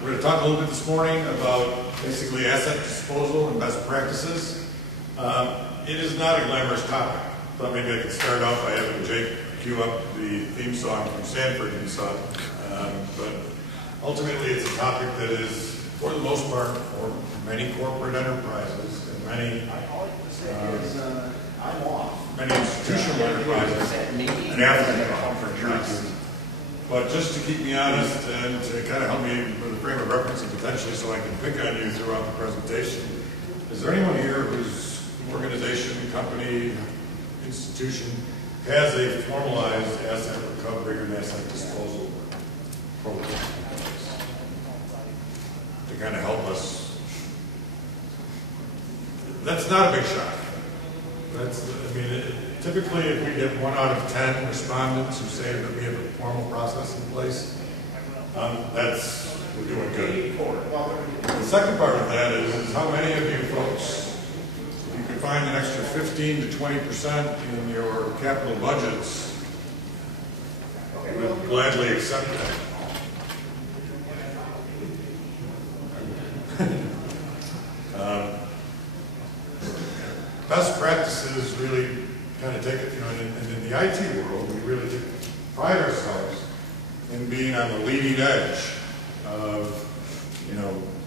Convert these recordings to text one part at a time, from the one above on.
We're going to talk a little bit this morning about basically asset disposal and best practices. It is not a glamorous topic. Thought maybe I could start off by having Jake cue up the theme song from Sanford and Son. But ultimately it's a topic that is, for the most part, for many corporate enterprises and many institutional enterprises, an afterthought. But just to keep me honest and to kind of help me with a frame of reference and potentially so I can pick on you throughout the presentation, is there anyone here whose organization, company, institution has a formalized asset recovery and asset disposal program in place to kind of help us? That's not a big shock. Typically, if we get 1 out of 10 respondents who say that we have a formal process in place, we're doing good. The second part of that is how many of you folks, if you could find an extra 15 to 20% in your capital budgets, would gladly accept that. Best practices really kind of take it, and in the IT world, we really pride ourselves in being on the leading edge of,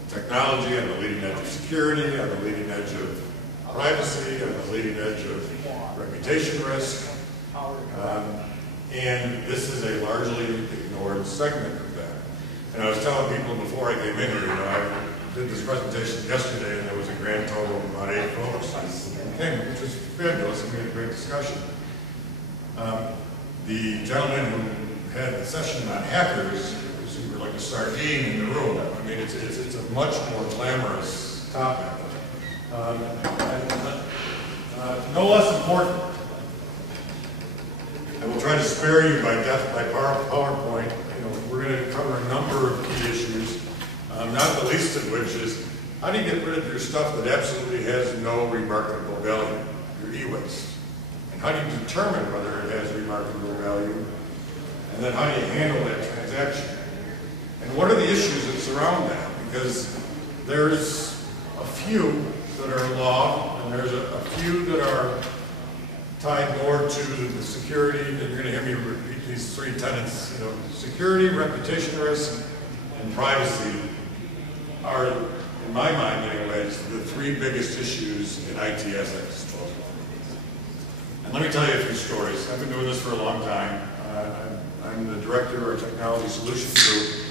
technology, on the leading edge of security, on the leading edge of privacy, on the leading edge of reputation risk. And this is a largely ignored segment of that. And I was telling people before I came in here, I did this presentation yesterday, and there was a grand total of about 8 folks who came, which was fabulous, and we had a great discussion. The gentleman who had the session on hackers was who were like a sardine in the room. It's a much more glamorous topic. No less important, I will try to spare you by death by PowerPoint. We're going to cover a number of key issues, not the least of which is how do you get rid of your stuff that absolutely has no remarkable value, your e-waste? And how do you determine whether it has remarkable value? And then how do you handle that transaction? And what are the issues that surround that? Because there's a few that are law, and there's a few that are tied more to the security, and you're going to hear me repeat these 3 tenets. Security, reputation risk, and privacy are, in my mind anyways, the 3 biggest issues in IT asset disposal. And let me tell you a few stories. I've been doing this for a long time. I'm the director of our technology solutions group,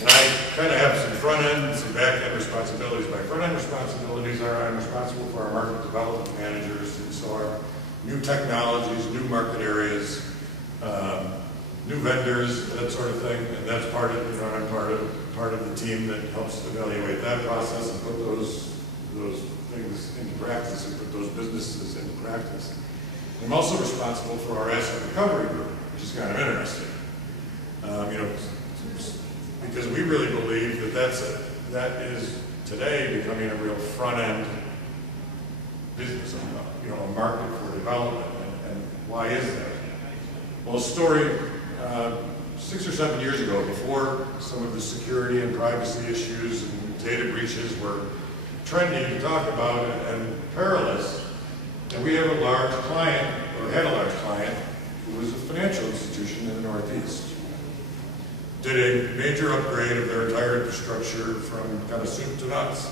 and I kind of have some front-end and some back-end responsibilities. My front-end responsibilities are I'm responsible for our market development managers, and so our new technologies, new market areas, new vendors, that sort of thing, and that's part of, I'm part of the team that helps evaluate that process and put those things into practice and put those businesses into practice. I'm also responsible for our asset recovery group, which is kind of interesting. Because we really believe that is today becoming a real front-end business, a market for development. And why is that? Well, a story 6 or 7 years ago, before some of the security and privacy issues and data breaches were trending to talk about and perilous, and we have a large client, or had a large client, who was a financial institution in the Northeast. Did a major upgrade of their entire infrastructure from kind of soup to nuts,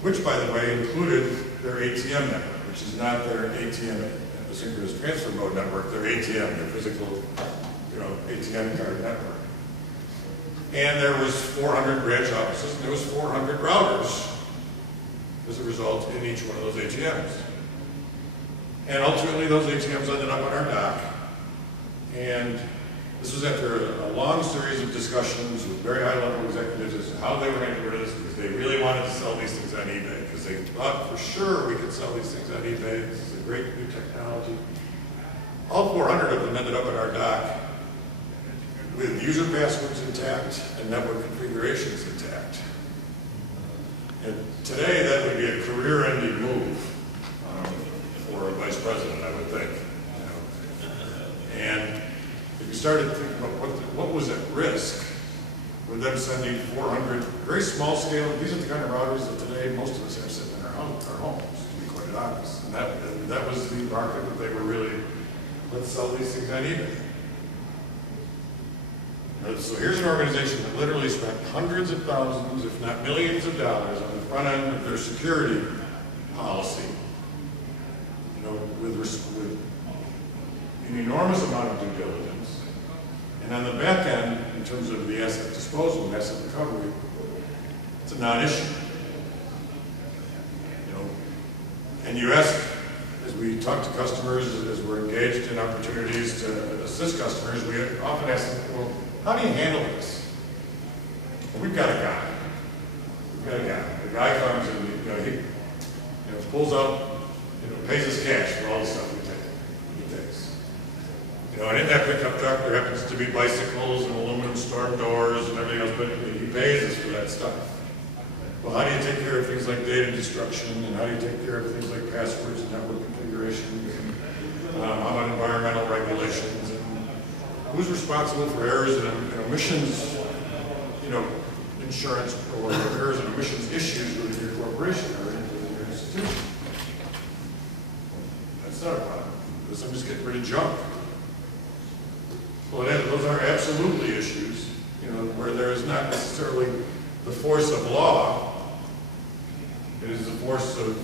which, by the way, included their ATM network, which is not their ATM, asynchronous transfer mode network, their ATM, their physical, ATM card network. And there was 400 branch offices, and there was 400 routers as a result in each one of those ATMs. And ultimately, those ATMs ended up on our dock. And this was after a long series of discussions with very high-level executives as to how they were going to get rid of this, because they really wanted to sell these things on eBay, because they thought for sure we could sell these things on eBay. This is a great new technology. All 400 of them ended up at our dock with user passwords intact and network configurations intact. And today, that would be a career-ending move for a vice president, I would think. And if you started thinking about what was at risk, with them sending 400, very small scale, these are the kind of routers that today most of us have sitting in our homes, to be quite honest. And that was the market that they were really, let's sell these things on eBay. So here's an organization that literally spent hundreds of thousands, if not millions of dollars on the front end of their security policy, you know, with an enormous amount of due diligence. And on the back end, in terms of the asset disposal and asset recovery, it's a non-issue. You know, and you ask, as we talk to customers, as we're engaged in opportunities to assist customers, we often ask them, well, how do you handle this? Well, we've got a guy. We've got a guy. The guy comes and he pulls out, pays his cash for all the stuff he takes. You know, and in that pickup truck there happens to be bicycles and aluminum storm doors and everything else, but he pays us for that stuff. Well, how do you take care of things like data destruction, and how do you take care of things like passwords and network configurations, and how about environmental regulations, and who's responsible for errors and emissions, insurance, or errors and emissions issues within your corporation or within your institution? That's not a problem. Because I'm just getting rid of junk. Well, those are absolutely issues, where there is not necessarily the force of law. It is the force of,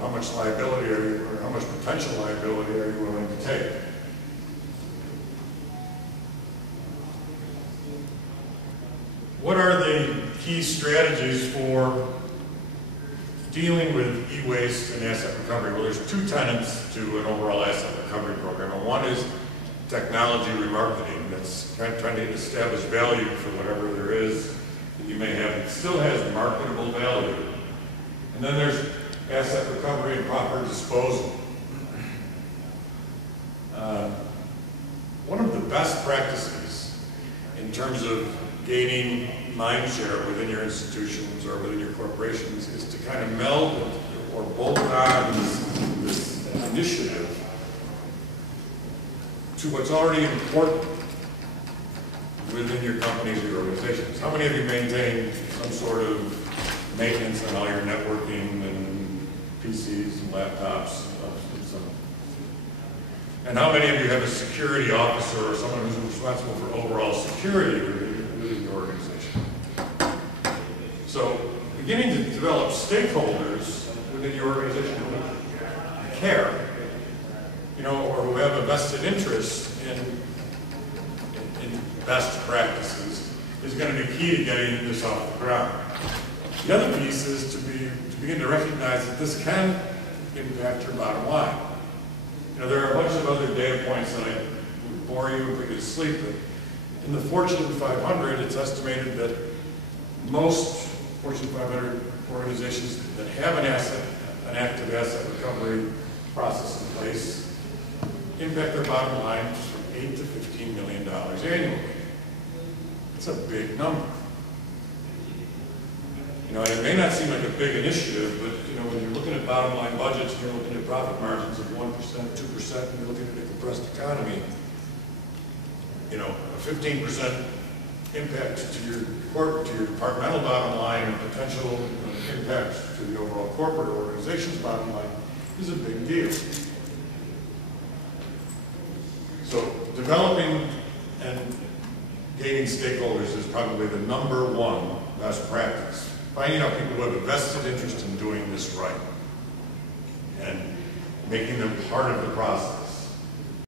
how much liability are you, or how much potential liability are you willing to take? What are the key strategies for dealing with e-waste and asset recovery? Well, there's two tenets to an overall asset recovery program. And one is technology remarketing. That's trying to establish value for whatever there is that you may have. It still has marketable value. And then there's asset recovery and proper disposal. One of the best practices in terms of gaining mind share within your institutions or within your corporations is to kind of meld or bolt on this initiative to what's already important within your companies or your organizations. How many of you maintain some sort of maintenance on all your networking and PCs and laptops? And how many of you have a security officer or someone who's responsible for overall security within your organization? So beginning to develop stakeholders within your organization who care, or who have a vested interest in best practices is going to be key to getting this off the ground. The other piece is to begin to recognize that this can impact your bottom line. There are a bunch of other data points that I would bore you and put you to sleep, but in the Fortune 500, it's estimated that most Fortune 500 organizations that have an active asset recovery process in place impact their bottom line from $8 to $15 million annually. It's a big number. And it may not seem like a big initiative, but when you're looking at bottom line budgets, and you're looking at profit margins of 1%, 2%, and you're looking at a compressed economy, a 15% impact to your departmental bottom line and potential impact to the overall corporate organization's bottom line is a big deal. So developing and gaining stakeholders is probably the #1 best practice. Finding out people who have a vested interest in doing this right and making them part of the process.